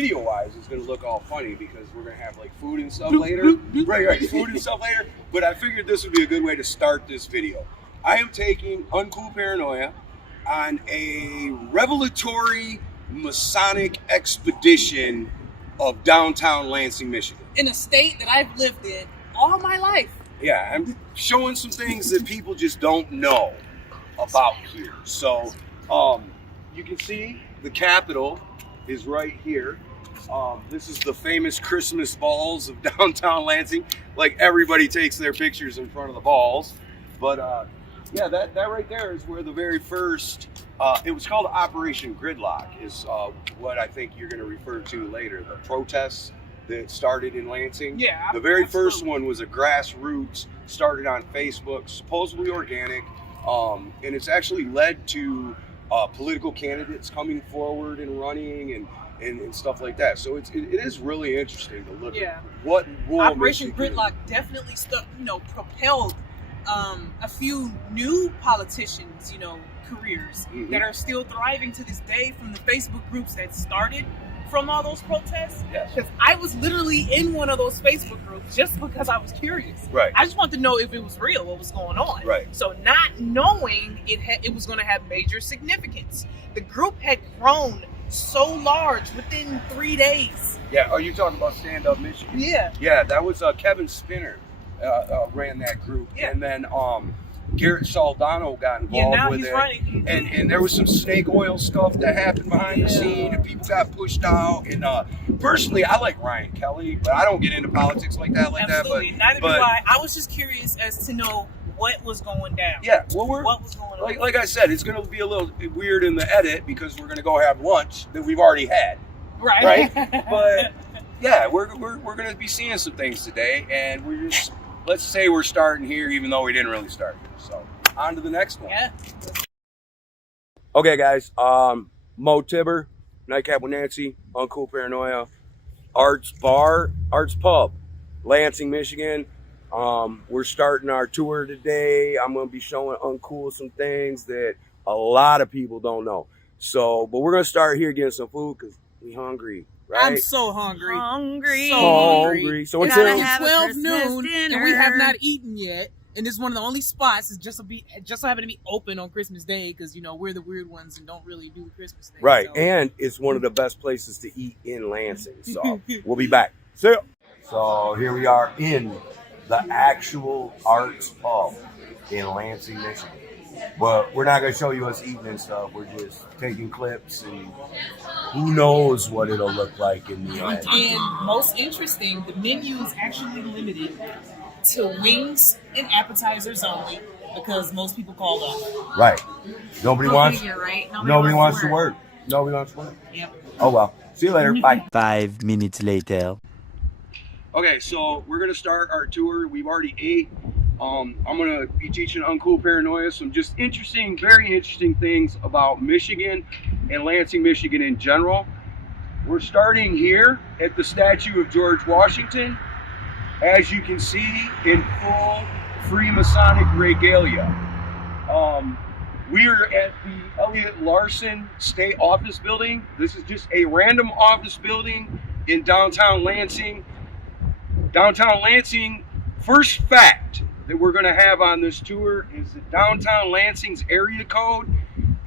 video-wise, it's going to look all funny because we're going to have like food and stuff later. Right, food and stuff later. But I figured this would be a good way to start this video. I am taking Uncool Paranoia on a revelatory Masonic expedition of downtown Lansing, Michigan. In a state that I've lived in all my life. Yeah, I'm showing some things that people just don't know about here. So, you can see the Capitol is right here. This is the famous Christmas balls of downtown Lansing. Like, everybody takes their pictures in front of the balls. But yeah, that right there is where the very first, it was called Operation Gridlock, is what I think you're going to refer to later. The protests that started in Lansing. Yeah, the very first one was a grassroots, started on Facebook, supposedly organic, and it's actually led to political candidates coming forward and running and stuff like that. So it is really interesting to look at what Operation Gridlock definitely propelled a few new politicians, careers that are still thriving to this day from the Facebook groups that started from all those protests. Yes. Because I was literally in one of those Facebook groups just because I was curious. Right. I just wanted to know if it was real, what was going on. Right. So not knowing it was going to have major significance. The group had grown so large within 3 days. Yeah. Are you talking about Stand Up Michigan? Yeah. Yeah, that was Kevin Spinner ran that group. Yeah. And then Garrett Soldano got involved with it. Running. And there was some snake oil stuff that happened behind the scene, and people got pushed out. And personally, I like Ryan Kelly, but I don't get into politics like that. Absolutely. Neither do I. I was just curious as to know what was going down. Yeah, well, what was going on? Like I said, it's going to be a little weird in the edit because we're going to go have lunch that we've already had. Right. But yeah, we're going to be seeing some things today, and we're just, let's say we're starting here, even though we didn't really start here. So on to the next one. Yeah. Okay, guys. Mo Tbr, Nightcap with Nancy, Uncool Paranoia, Arts Bar, Arts Pub, Lansing, Michigan. We're starting our tour today. I'm going to be showing Uncool some things that a lot of people don't know. So, but we're going to start here getting some food because we hungry, right? I'm so hungry. So hungry. So it's until 12 noon and we have not eaten yet. And this is one of the only spots is just so happen to be open on Christmas Day because we're the weird ones and don't really do Christmas thing. Right, so. And it's one of the best places to eat in Lansing. So we'll be back. See ya. So here we are in the actual Arts Pub in Lansing, Michigan. But we're not going to show you us eating and stuff. We're just taking clips, and who knows what it'll look like in the end. And most interesting, the menu is actually limited to wings and appetizers only because most people call up. Right. Nobody wants to work. Nobody wants to work. Yep. Oh, well. See you later. Bye. 5 minutes later. Okay, so we're going to start our tour. We've already ate. I'm going to be teaching Uncool Paranoia some just very interesting things about Michigan and Lansing, Michigan in general. We're starting here at the statue of George Washington. As you can see, in full Freemasonic regalia. We're at the Elliott Larson State Office Building. This is just a random office building in downtown Lansing. Downtown Lansing, first fact that we're going to have on this tour is that downtown Lansing's area code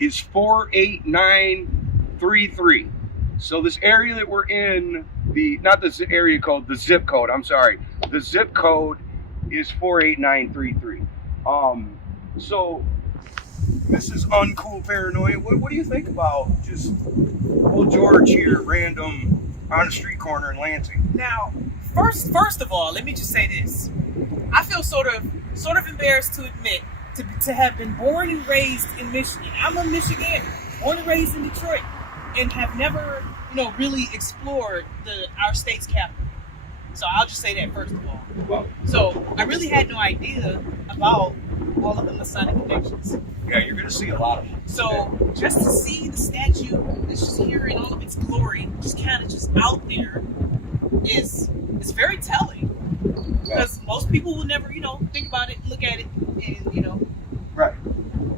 is 48933. So this area that we're in, the zip code, I'm sorry. The zip code is 48933. So this is Uncool Paranoia. What do you think about just old George here, random on a street corner in Lansing? Now, first of all, let me just say this. I feel sort of embarrassed to admit to have been born and raised in Michigan. I'm a Michigander, born and raised in Detroit, and have never, really explored our state's capital. So I'll just say that first of all. Well, so I really had no idea about all of the Masonic connections. Yeah, you're going to see a lot of them. So just to see the statue that's just here in all of its glory, just kind of just out there, is very telling. Because most people will never, think about it, look at it, and Right.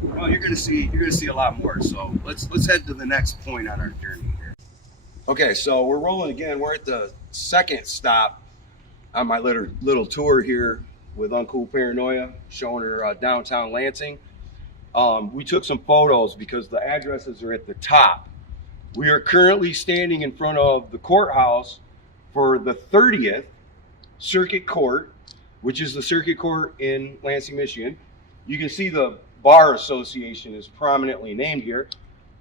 Well, you're going to see a lot more. So let's head to the next point on our journey here. Okay, so we're rolling again. We're at the second stop on my little tour here with Uncool Paranoia, showing her downtown Lansing. We took some photos because the addresses are at the top. We are currently standing in front of the courthouse for the 30th Circuit Court, which is the Circuit Court in Lansing, Michigan. You can see the Bar Association is prominently named here.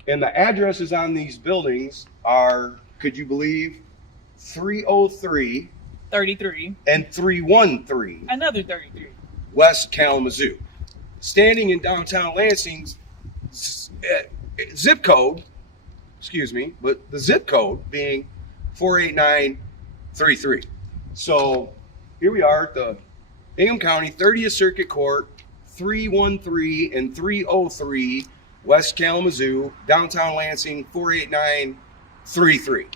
And the addresses on these buildings are, could you believe, 303 33. and 313 Another 33. West Kalamazoo. Standing in downtown Lansing's zip code, but the zip code being 48933. So here we are at the Ingham County 30th Circuit Court, 313 and 303 West Kalamazoo, downtown Lansing, 48933.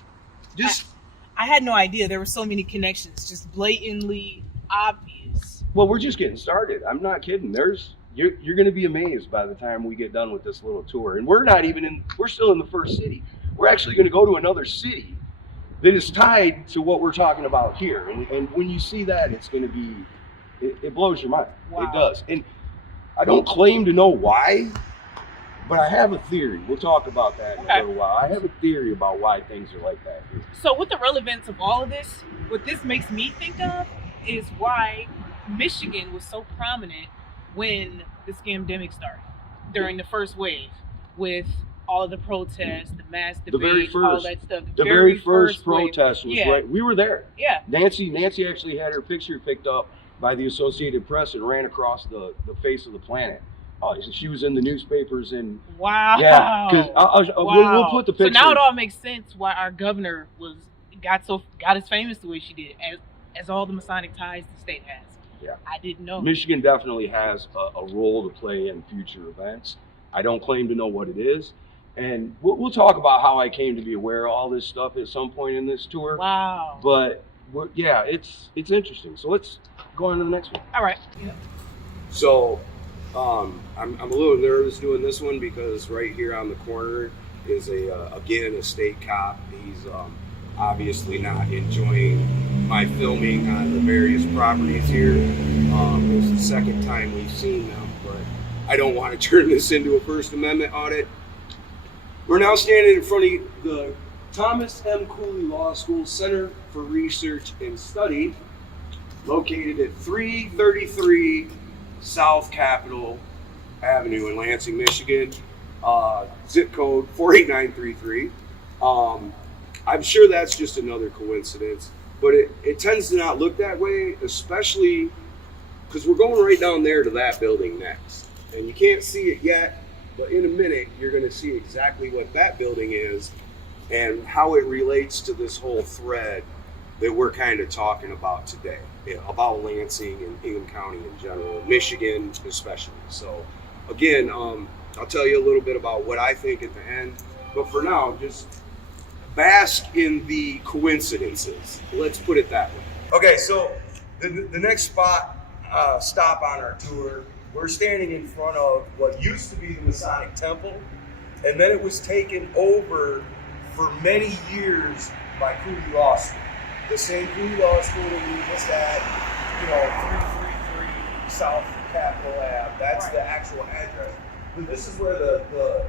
I had no idea there were so many connections, just blatantly obvious. Well, we're just getting started. I'm not kidding. You're going to be amazed by the time we get done with this little tour. And we're still in the first city. We're actually going to go to another city that is tied to what we're talking about here. And when you see that, it's going to be, it blows your mind. Wow. It does. And I don't claim to know why, but I have a theory. We'll talk about that in a little while. I have a theory about why things are like that here. So with the relevance of all of this, what this makes me think of is why Michigan was so prominent when the scamdemic started during the first wave, with all of the protests, the mass debate, all that stuff. The very first protest was yeah. right. We were there. Yeah. Nancy actually had her picture picked up by the Associated Press and ran across the face of the planet. She was in the newspapers and wow. Yeah, because we'll put the picture. So now it all makes sense why our governor got as famous the way she did, as all the Masonic ties the state has. Yeah, I didn't know. Michigan definitely has a role to play in future events. I don't claim to know what it is, and we'll talk about how I came to be aware of all this stuff at some point in this tour. Wow. But it's interesting. So let's go on to the next one. All right. Yeah. So. I'm a little nervous doing this one because right here on the corner is a state cop. He's obviously not enjoying my filming on the various properties here. It's the second time we've seen them, but I don't want to turn this into a First Amendment audit. We're now standing in front of the Thomas M. Cooley Law School Center for Research and Study, located at 333 South Capitol Avenue in Lansing, Michigan, zip code 48933. I'm sure that's just another coincidence, but it tends to not look that way, especially because we're going right down there to that building next. And you can't see it yet, but in a minute, you're going to see exactly what that building is and how it relates to this whole thread that we're kind of talking about today, about Lansing and Ingham County in general, Michigan especially. So again, I'll tell you a little bit about what I think at the end, but for now, just bask in the coincidences. Let's put it that way. Okay, so the next stop on our tour, we're standing in front of what used to be the Masonic Temple, and then it was taken over for many years by Cooley Law School. The same Cooley Law School that we just had, 333 South Capitol Ave. That's the actual address. But this is where the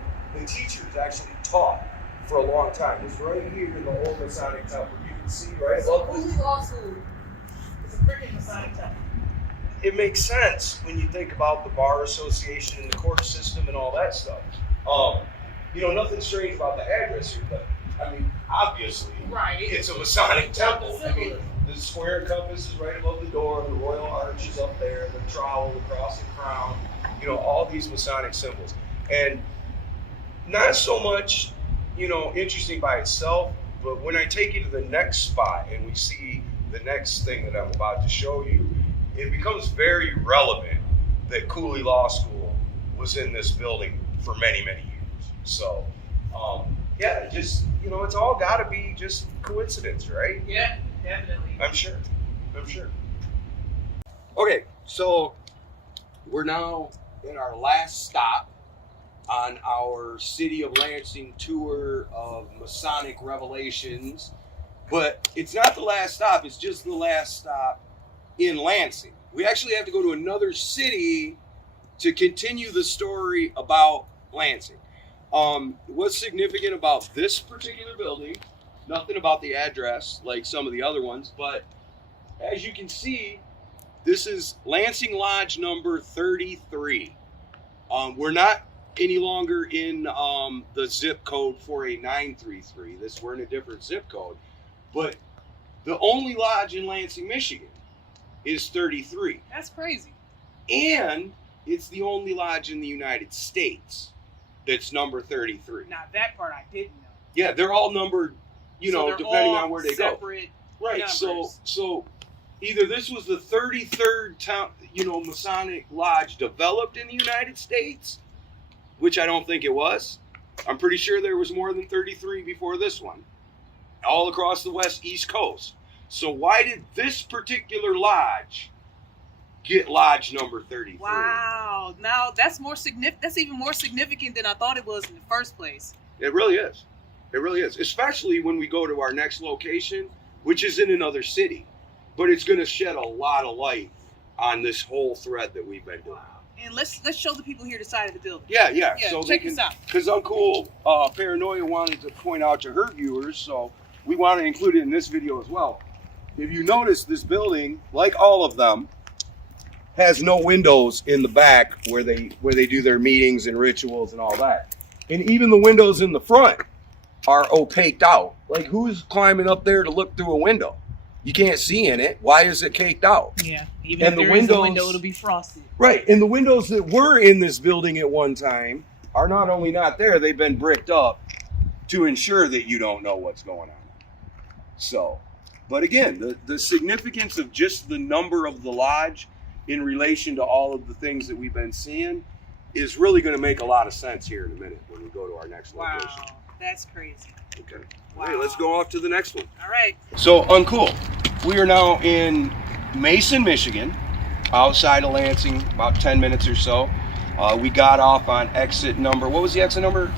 teachers actually taught for a long time. It's right here in the old Masonic Temple. You can see right above Cooley Law School is a freaking Masonic Temple. It makes sense when you think about the Bar Association and the court system and all that stuff. Nothing strange about the address here, but I mean, obviously, right. It's a Masonic temple. I mean, the square compass is right above the door, the royal arch is up there, the trowel, the cross and crown, all these Masonic symbols. And not so much, interesting by itself, but when I take you to the next spot and we see the next thing that I'm about to show you, it becomes very relevant that Cooley Law School was in this building for many, many years. So, it's all got to be just coincidence, right? Yeah, definitely. I'm sure. Okay, so we're now in our last stop on our City of Lansing tour of Masonic revelations. But it's not the last stop, it's just the last stop in Lansing. We actually have to go to another city to continue the story about Lansing. What's significant about this particular building, nothing about the address like some of the other ones, but as you can see, this is Lansing Lodge number 33. We're not any longer in the zip code 48933. We're in a different zip code. But the only lodge in Lansing, Michigan is 33. That's crazy. And it's the only lodge in the United States that's number 33. Now that part I didn't know. Yeah, they're all numbered, depending on where they go. Right. Numbers. So either this was the 33rd town, Masonic lodge developed in the United States, which I don't think it was. I'm pretty sure there was more than 33 before this one, all across the East Coast. So why did this particular lodge get lodge number 33? Wow. Now that's more significant. That's even more significant than I thought it was in the first place. It really is. It really is. Especially when we go to our next location, which is in another city. But it's going to shed a lot of light on this whole thread that we've been doing. Wow. And let's show the people here the side of the building. Yeah. So check this out. Because Uncool Paranoia wanted to point out to her viewers, so we want to include it in this video as well. If you notice, this building, like all of them, has no windows in the back where they do their meetings and rituals and all that. And even the windows in the front are opaqued out. Like, who's climbing up there to look through a window? You can't see in it. Why is it caked out? Yeah. Even if there is a window, it'll be frosted. Right. And the windows that were in this building at one time are not only not there, they've been bricked up to ensure that you don't know what's going on. So, but again, the significance of just the number of the lodge in relation to all of the things that we've been seeing is really going to make a lot of sense here in a minute when we go to our next location. Wow. That's crazy. Okay. Wow. Hey, let's go off to the next one. All right. So, Uncool, we are now in Mason, Michigan, outside of Lansing, about 10 minutes or so. We got off on exit number, what was the exit number?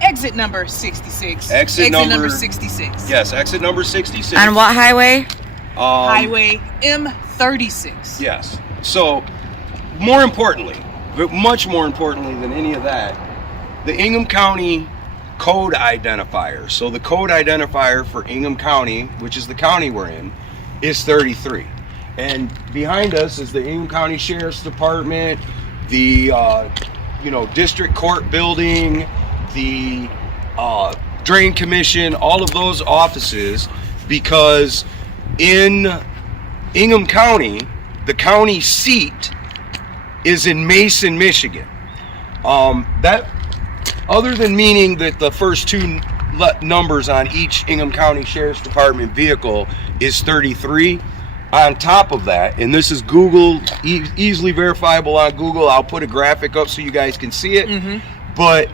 Exit number 66. Exit number 66. Yes, exit number 66. On what highway? Highway M36. Yes. So, more importantly, but much more importantly than any of that, the Ingham County code identifier. So the code identifier for Ingham County, which is the county we're in, is 33. And behind us is the Ingham County Sheriff's Department, the district court building, the drain commission, all of those offices, because in Ingham County, the county seat is in Mason, Michigan. That, other than meaning that the first two numbers on each Ingham County Sheriff's Department vehicle is 33, on top of that, and this is Google, easily verifiable on Google, I'll put a graphic up so you guys can see it, but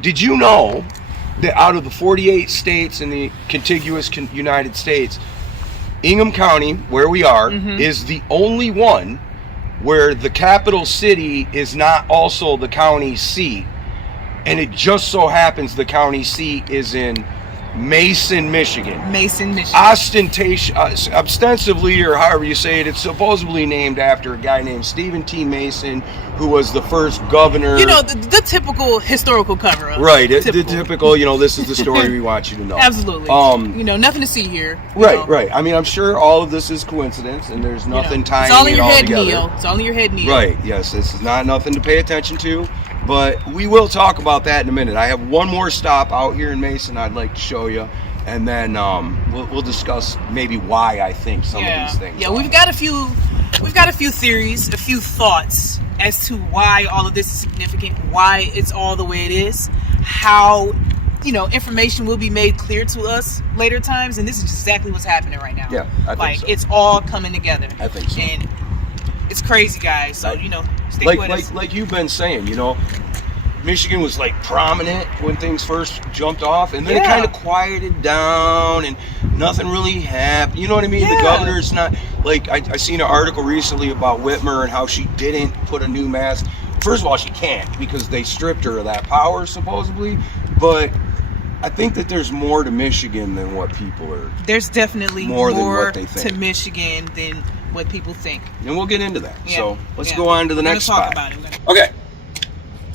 did you know that out of the 48 states in the contiguous United States, Ingham County, where we are, is the only one where the capital city is not also the county seat, and it just so happens the county seat is in Mason, Michigan. Mason, Michigan. Ostensibly, or however you say it, it's supposedly named after a guy named Stephen T. Mason, who was the first governor. The typical historical cover-up. Right, the typical, this is the story we want you to know. Absolutely. Nothing to see here. Right. I mean, I'm sure all of this is coincidence, and there's nothing tying it all together. It's all in your head, Neo. It's all in your head, Neo. Right, yes, this is not nothing to pay attention to. But we will talk about that in a minute. I have one more stop out here in Mason I'd like to show you, and then we'll discuss maybe why I think some of these things. Yeah, we've got a few theories, a few thoughts as to why all of this is significant, why it's all the way it is, how information will be made clear to us later times, and this is exactly what's happening right now. Yeah, I think so. It's all coming together. I think so. And it's crazy, guys. So stick with us. Like you've been saying, Michigan was like prominent when things first jumped off, and then it kind of quieted down, and nothing really happened. You know what I mean? Yeah. The governor's not like I seen an article recently about Whitmer and how she didn't put a new mask. first of all, she can't because they stripped her of that power supposedly. But I think that there's more to Michigan than what people are. There's definitely more than what they think to Michigan than what people think. And we'll get into that. Yeah. So let's go on to the next spot. Talk about it. Okay.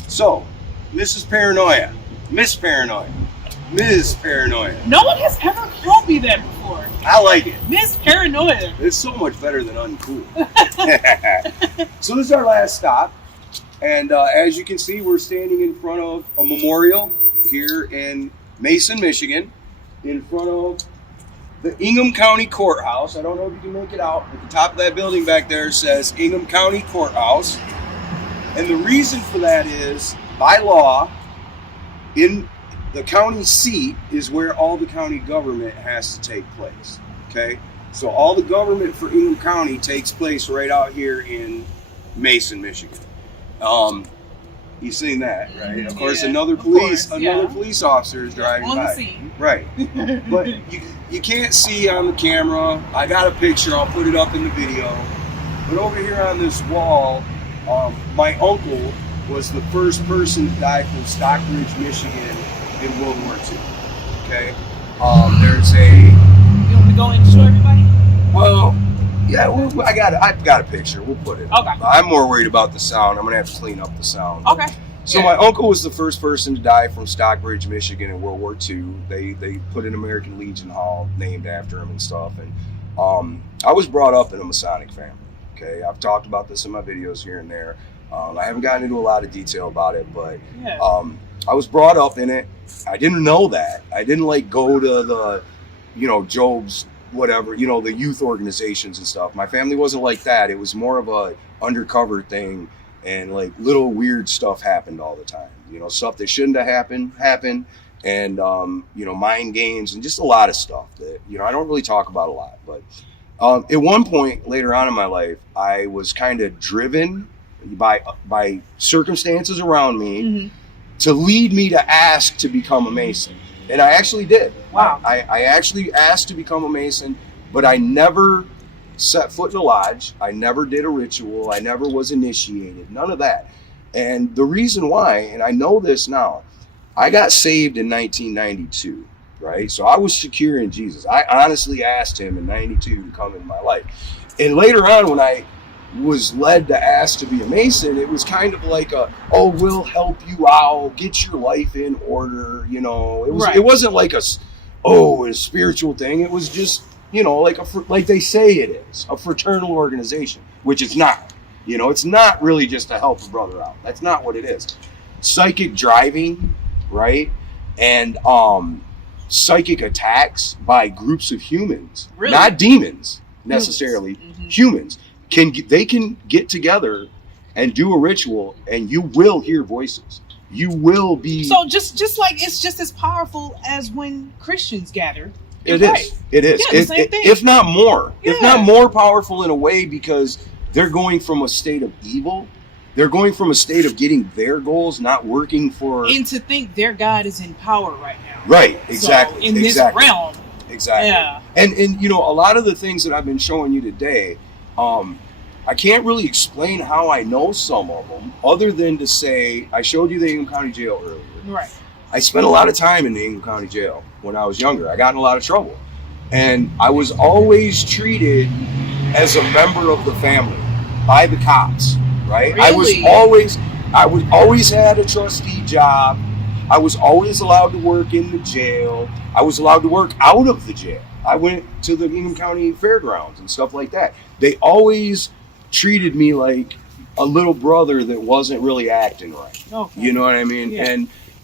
So, Mrs. Paranoia, Miss Paranoia, Ms. Paranoia. No one has ever called me that before. I like it. Miss Paranoia. It's so much better than uncool. So this is our last stop. And as you can see, we're standing in front of a memorial here in Mason, Michigan, in front of the Ingham County Courthouse. I don't know if you can make it out. At the top of that building back there says Ingham County Courthouse. And the reason for that is, by law, in the county seat is where all the county government has to take place. Okay? So all the government for Ingham County takes place right out here in Mason, Michigan. You've seen that, right? Of course, another police officer is driving on by. the scene. Right. But you can't see on the camera. I got a picture. I'll put it up in the video. But over here on this wall, my uncle was the first person to die from Stockbridge, Michigan in World War II. Okay? There's a... You want me to go and show everybody? Well... Yeah, I've got a picture. We'll put it. Okay. I'm more worried about the sound. I'm going to have to clean up the sound. Okay. So my uncle was the first person to die from Stockbridge, Michigan in World War II. They put an American Legion Hall named after him and stuff. And I was brought up in a Masonic family. Okay, I've talked about this in my videos here and there. I haven't gotten into a lot of detail about it, but I was brought up in it. I didn't know that. I didn't go to the, Job's, whatever, the youth organizations and stuff. My family wasn't like that. It was more of a undercover thing, and little weird stuff happened all the time. Stuff that shouldn't have happened, and mind games and just a lot of stuff that I don't really talk about a lot. But at one point later on in my life, I was kind of driven by circumstances around me to lead me to ask to become a Mason. And I actually did. Wow. I actually asked to become a Mason, but I never set foot in a lodge. I never did a ritual. I never was initiated. None of that. And the reason why, and I know this now, I got saved in 1992, right? So I was secure in Jesus. I honestly asked him in 92 to come into my life. And later on, when I was led to ask to be a Mason, it was kind of like we'll help you out, get your life in order, It wasn't like a spiritual thing. It was just, like they say it is, a fraternal organization, which it's not. It's not really just to help a brother out. That's not what it is. Psychic driving, right? And psychic attacks by groups of humans, really? Not demons necessarily, humans. They can get together and do a ritual, and you will hear voices. You will be... So just like it's just as powerful as when Christians gather. It is. Yeah, same thing. If not more. Yeah. If not more powerful in a way, because they're going from a state of evil. They're going from a state of getting their goals, not working for... And to think their God is in power right now. Right, exactly. So in this realm. Exactly. Yeah. And a lot of the things that I've been showing you today... I can't really explain how I know some of them, other than to say, I showed you the Ingham County Jail earlier. Right. I spent a lot of time in the Ingham County Jail when I was younger. I got in a lot of trouble. And I was always treated as a member of the family by the cops, right? Really? I was always had a trustee job. I was always allowed to work in the jail. I was allowed to work out of the jail. I went to the Ingham County Fairgrounds and stuff like that. They always treated me like a little brother that wasn't really acting right. Okay. You know what I mean? Yeah.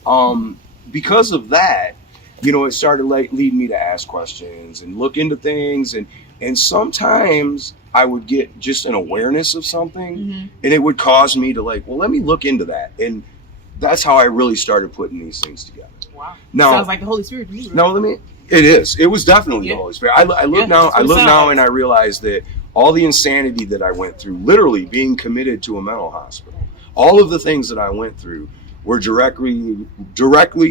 And because of that, it started leading me to ask questions and look into things. And sometimes I would get just an awareness of something, and it would cause me to let me look into that. And that's how I really started putting these things together. Wow. Now, sounds like the Holy Spirit to me. Right? No, it is. It was definitely the Holy Spirit. I look now and I realize that all the insanity that I went through, literally being committed to a mental hospital, all of the things that I went through were directly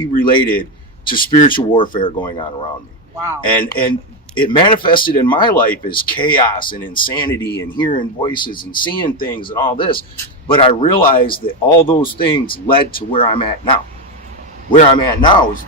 related to spiritual warfare going on around me. Wow. And it manifested in my life as chaos and insanity and hearing voices and seeing things and all this. But I realized that all those things led to where I'm at now. Where I'm at now is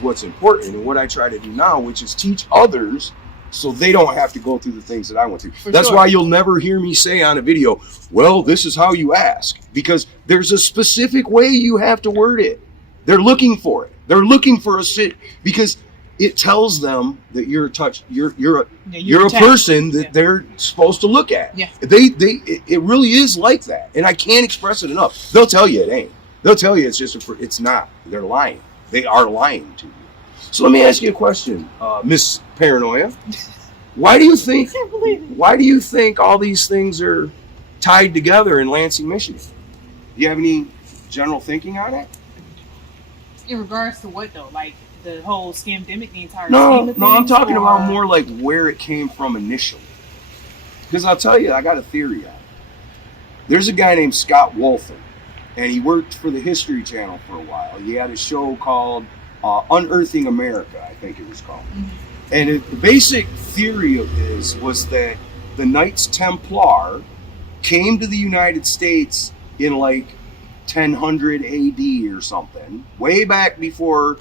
what's important, and what I try to do now, which is teach others so they don't have to go through the things that I went through. That's why you'll never hear me say on a video, well, this is how you ask, because there's a specific way you have to word it. They're looking for it. They're looking for because it tells them that you're a person that they're supposed to look at. Yeah. It really is like that. And I can't express it enough. They'll tell you it ain't. They'll tell you it's not. They're lying. They are lying to you. So let me ask you a question, Miss Paranoia. Why do you think all these things are tied together in Lansing, Michigan? Do you have any general thinking on it? In regards to what though? Like the whole scamdemic, the entire No, I'm talking about more like where it came from initially. Because I'll tell you, I got a theory on it. There's a guy named Scott Wolfen, and he worked for the History Channel for a while. He had a show called Unearthing America, I think it was called. Mm-hmm. And the basic theory of his was that the Knights Templar came to the United States in like 1000 AD or something, way back before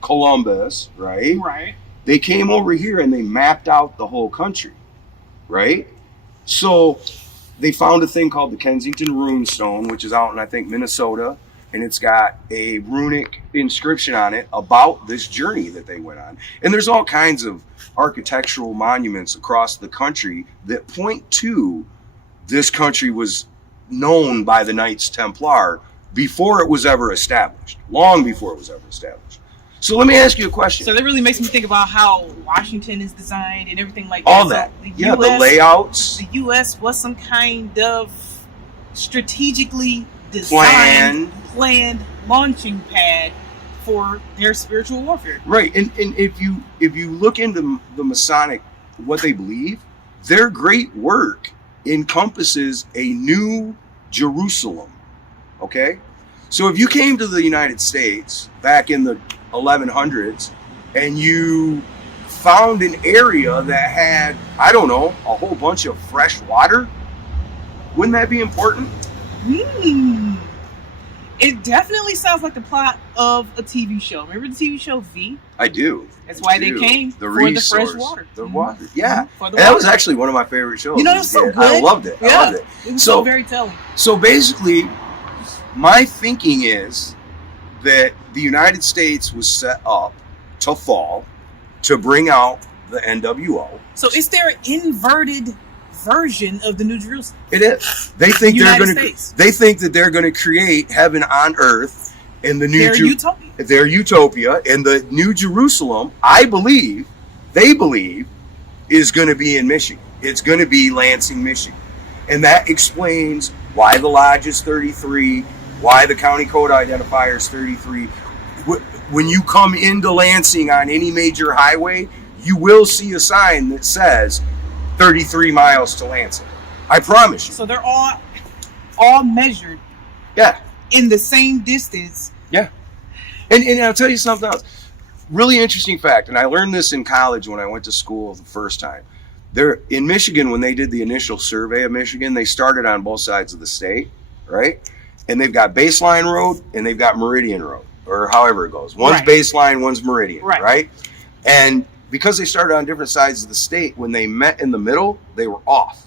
Columbus, right? Right. They came over here and they mapped out the whole country, right? So they found a thing called the Kensington Runestone, which is out in, I think, Minnesota, and it's got a runic inscription on it about this journey that they went on. And there's all kinds of architectural monuments across the country that point to this country was known by the Knights Templar before it was ever established, long before it was ever established. So let me ask you a question. So that really makes me think about how Washington is designed and everything like that. All that. So the layouts. The U.S. was some kind of strategically designed, planned launching pad for their spiritual warfare. Right. And if you look into the Masonic, what they believe, their great work encompasses a new Jerusalem. Okay? So if you came to the United States back in the 1100s and you found an area that had, I don't know, a whole bunch of fresh water, wouldn't that be important? It definitely sounds like the plot of a TV show. Remember the TV show V? I do. That's why they came for the fresh water. The water. Yeah. For the that water. was actually one of my favorite shows. You know, it was so good. I loved it. Yeah. I loved it. It was so very telling. So basically, my thinking is that the United States was set up to fall to bring out the NWO. So is there an inverted version of the New Jerusalem? It is. They think they think that they're going to create heaven on earth and the new utopia. Their utopia, and the New Jerusalem, they believe is going to be in Michigan. It's going to be Lansing, Michigan. And that explains why the lodge is 33, why the county code identifier is 33. When you come into Lansing on any major highway, you will see a sign that says 33 miles to Lansing. I promise you. So they're all measured. Yeah. In the same distance. Yeah. And I'll tell you something else. Really interesting fact, and I learned this in college when I went to school the first time. There in Michigan, when they did the initial survey of Michigan, they started on both sides of the state, right? And they've got Baseline Road and they've got Meridian Road, or however it goes. One's Baseline, one's Meridian, right? And because they started on different sides of the state, when they met in the middle, they were off,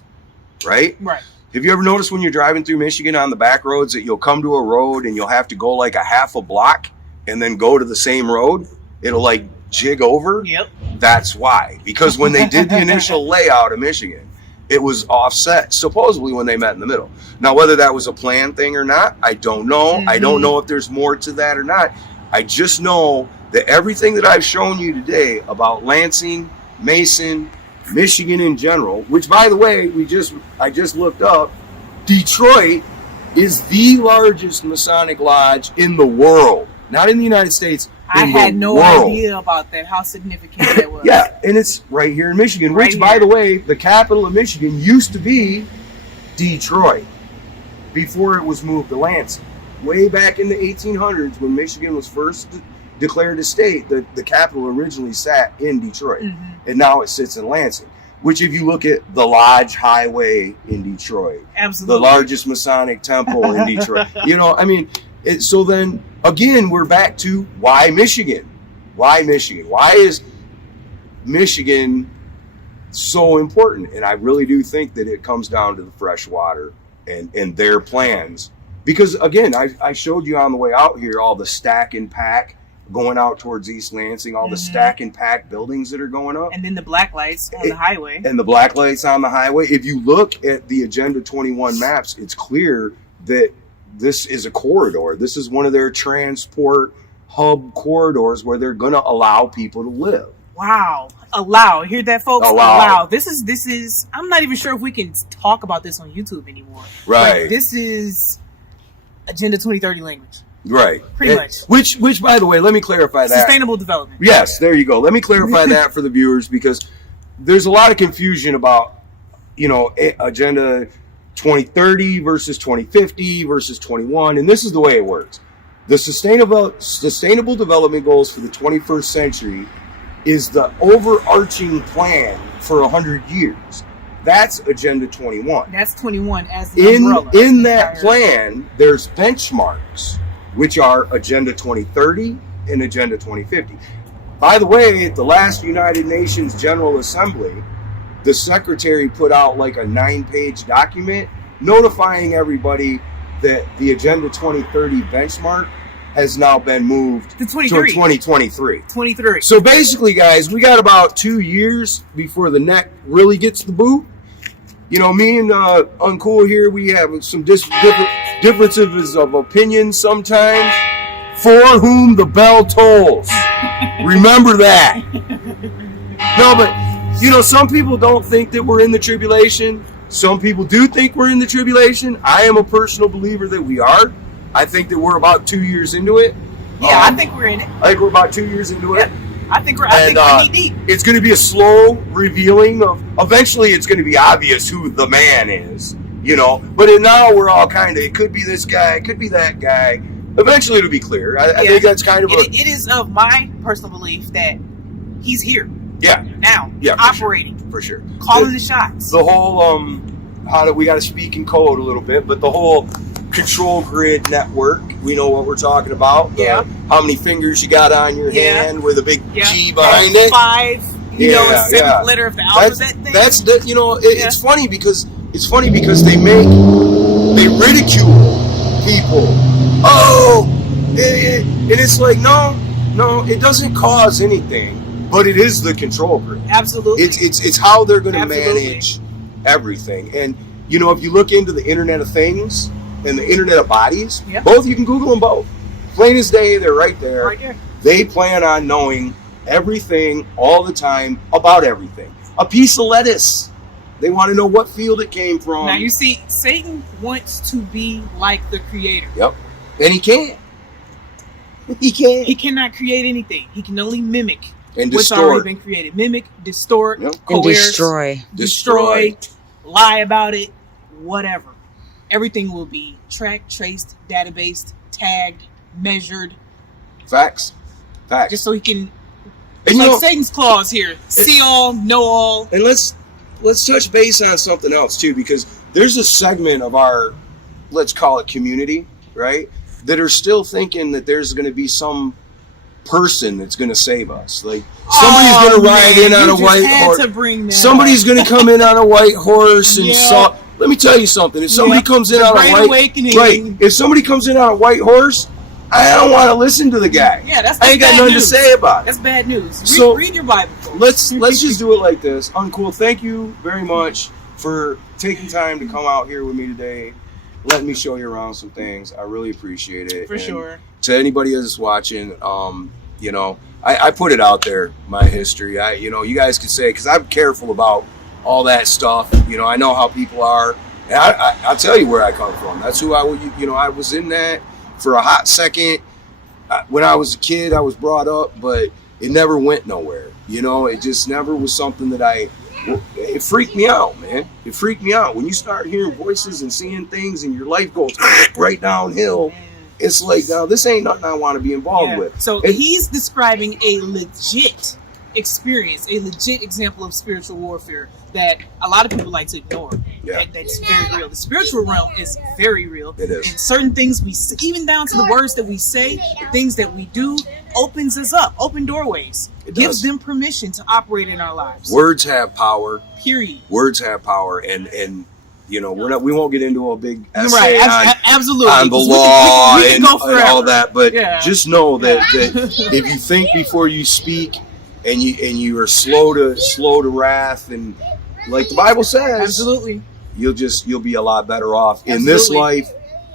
right? Right. Have you ever noticed when you're driving through Michigan on the back roads that you'll come to a road and you'll have to go like a half a block and then go to the same road? It'll like jig over. Yep. That's why. Because when they did the initial layout of Michigan, it was offset, supposedly when they met in the middle. Now, whether that was a planned thing or not, I don't know. Mm-hmm. I don't know if there's more to that or not. I just know that everything that I've shown you today about Lansing, Mason, Michigan in general, which, by the way, I just looked up, Detroit is the largest Masonic lodge in the world. Not in the United States. I had no idea about that, how significant that was. Yeah, and it's right here in Michigan, which, by the way, the capital of Michigan used to be Detroit before it was moved to Lansing. Way back in the 1800s when Michigan was first declared a state, the capital originally sat in Detroit, and now it sits in Lansing. Which, if you look at the Lodge Highway in Detroit, Absolutely. the largest Masonic Temple in Detroit, I mean, so then again, we're back to why Michigan? Why Michigan? Why is Michigan so important? And I really do think that it comes down to the fresh water and their plans. Because again, I showed you on the way out here all the stack and pack going out towards East Lansing, all the stack and pack buildings that are going up. And then the black lights on the highway. And the black lights on the highway. If you look at the Agenda 21 maps, it's clear that this is a corridor. This is one of their transport hub corridors where they're going to allow people to live. Wow. Allow. Hear that, folks? Allow. This is, I'm not even sure if we can talk about this on YouTube anymore. Right. Like, this is Agenda 2030 language. Right. Pretty much. Which, by the way, let me clarify that. Sustainable development. Yes, there you go. Let me clarify that for the viewers, because there's a lot of confusion about, Agenda 2030 versus 2050 versus 21, and this is the way it works. The sustainable development goals for the 21st century is the overarching plan for 100 years. That's Agenda 21. That's 21 as the umbrella. In that plan, there's benchmarks, which are Agenda 2030 and Agenda 2050. By the way, at the last United Nations General Assembly, the secretary put out like a 9-page document notifying everybody that the Agenda 2030 benchmark has now been moved to 2023. 23. So basically, guys, we got about 2 years before the neck really gets the boot. Me and Uncool here, we have some differences of opinion sometimes. For whom the bell tolls. Remember that. No, but, some people don't think that we're in the tribulation. Some people do think we're in the tribulation. I am a personal believer that we are. I think that we're about 2 years into it. Yeah, I think we're in it. I think we're about 2 years into it. I think we're knee deep. It's going to be a slow revealing of. Eventually, it's going to be obvious who the man is, But now we're all kind of. It could be this guy. It could be that guy. Eventually, it'll be clear. I think that's kind of. It is of my personal belief that he's here. Yeah. Now. Yeah. Operating. For sure. Calling the shots. The whole we got to speak in code a little bit, but the whole control grid network. We know what we're talking about. Yeah. How many fingers you got on your hand with a big G behind and it. 5, a seventh letter of the alphabet thing. That's it's funny because they ridicule people. And it's like, no, it doesn't cause anything, but it is the control grid. Absolutely. It's how they're going to manage everything. And if you look into the Internet of Things and the Internet of Bodies, both, you can Google them both. Plain as day, they're right there. Right there. They plan on knowing everything all the time about everything. A piece of lettuce. They want to know what field it came from. Now you see, Satan wants to be like the Creator. Yep. And he can't. He can't. He cannot create anything. He can only mimic and what's already been created. Mimic, distort, coerce, and destroy, lie about it, whatever. Everything will be tracked, traced, databased, tagged, measured. Facts. Just so he can. It's like Satan's clause here. See all, know all. And let's touch base on something else too, because there's a segment of our, let's call it community, right, that are still thinking that there's going to be some person that's going to save us. Like somebody's going to ride in on a white horse. Somebody's going to come in on a white horse and let me tell you something. If somebody comes in on a if somebody comes in on a white horse, I don't want to listen to the guy. Yeah, that's I ain't got nothing to say about it. That's bad news. Read your Bible, Let's folks. just do it like this. Uncool, thank you very much for taking time to come out here with me today, letting me show you around some things. I really appreciate it. For sure. To anybody that's watching, I put it out there, my history. You guys could say, because I'm careful about all that stuff. I know how people are. And I'll tell you where I come from. That's who I was in that for a hot second. When I was a kid, I was brought up, but it never went nowhere. It just never was something that it freaked me out, man. It freaked me out. When you start hearing voices and seeing things and your life goes right downhill, it's like, now this ain't nothing I want to be involved with. So And- he's describing a legit experience, a legit example of spiritual warfare that a lot of people like to ignore. Yeah. That's very real. The spiritual realm is very real. It is. And certain things we say, even down to the words that we say, the things that we do, opens us up, open doorways, It gives does. them permission to operate in our lives. Words have power. Period. Words have power, and you know, we won't get into a big Right, essay on absolutely. on the 'Cause law we can and, go and forever. all that, but Yeah. just know that if you think before you speak, and you are slow to wrath, and like the Bible says, Absolutely. you'll be a lot better off in this Absolutely. life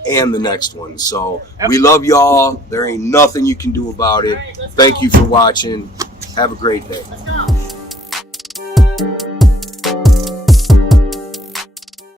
and the next one. So Yep. we love y'all. There ain't nothing you can do about it. Thank you for watching. Have a great day.